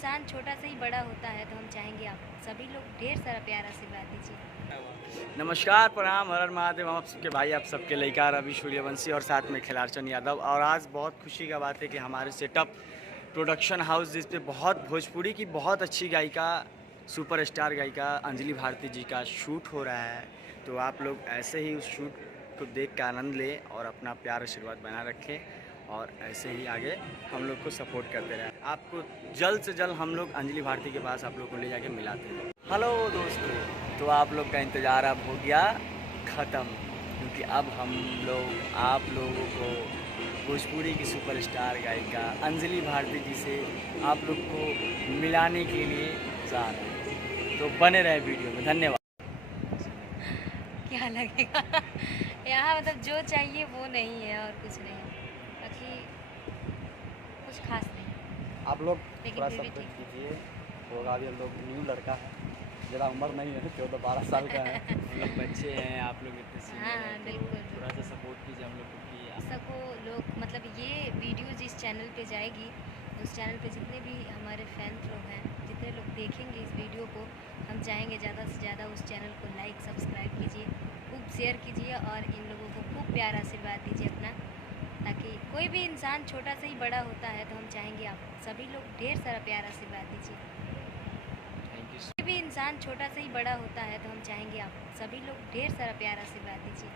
इंसान छोटा से ही बड़ा होता है तो हम चाहेंगे आप सभी लोग ढेर सारा प्यार आशीर्वाद दीजिए। नमस्कार, प्रणाम, हर हर महादेव। हम आप सबके भाई, आप सबके लड़का रवि सूर्यवंशी और साथ में खिलारचंद यादव। और आज बहुत खुशी का बात है कि हमारे सेटअप प्रोडक्शन हाउस, जिस पे बहुत भोजपुरी की बहुत अच्छी गायिका, सुपरस्टार गायिका अंजलि भारती जी का शूट हो रहा है। तो आप लोग ऐसे ही उस शूट को देख कर आनंद लें और अपना प्यार आशीर्वाद बना रखें और ऐसे ही आगे हम लोग को सपोर्ट करते रहें। आपको जल्द से जल्द हम लोग अंजलि भारती के पास आप लोग को ले जाके मिलाते हैं। हेलो दोस्तों, तो आप लोग का इंतज़ार अब हो गया ख़त्म, क्योंकि अब हम लोग आप लोगों को भोजपुरी की सुपरस्टार गायिका अंजलि भारती जी से आप लोग को मिलाने के लिए जा रहे हैं। तो बने रहे वीडियो में। धन्यवाद। क्या लगेगा यहाँ मतलब जो चाहिए वो नहीं है और कुछ नहीं, बाकी कुछ खास नहीं, आप लोग लेकिन थोड़ा फिर भी सपोर्ट ठीक। कीजिए। होगा भी हम लोग न्यू लड़का है, ज़्यादा उम्र नहीं है, 14-12 साल का है। हम लोग बच्चे हैं, आप लोग इतने सीनियर हाँ हैं, तो बिल्कुल थोड़ा सा सपोर्ट कीजिए हम लोग को कि सबको लोग मतलब ये वीडियो जिस चैनल पे जाएगी उस चैनल पे जितने भी हमारे फैंस लोग हैं, जितने लोग देखेंगे इस वीडियो को, हम चाहेंगे ज़्यादा से ज़्यादा उस चैनल को लाइक सब्सक्राइब कीजिए, खूब शेयर कीजिए और इन लोगों को खूब प्यार आशीर्वाद दीजिए अपना, ताकि कोई भी इंसान छोटा से ही बड़ा होता है तो हम चाहेंगे आप सभी लोग ढेर सारा प्यार आशीर्वाद दीजिए। Thank you. कोई भी इंसान छोटा से ही बड़ा होता है तो हम चाहेंगे आप सभी लोग ढेर सारा प्यार आशीर्वाद दीजिए।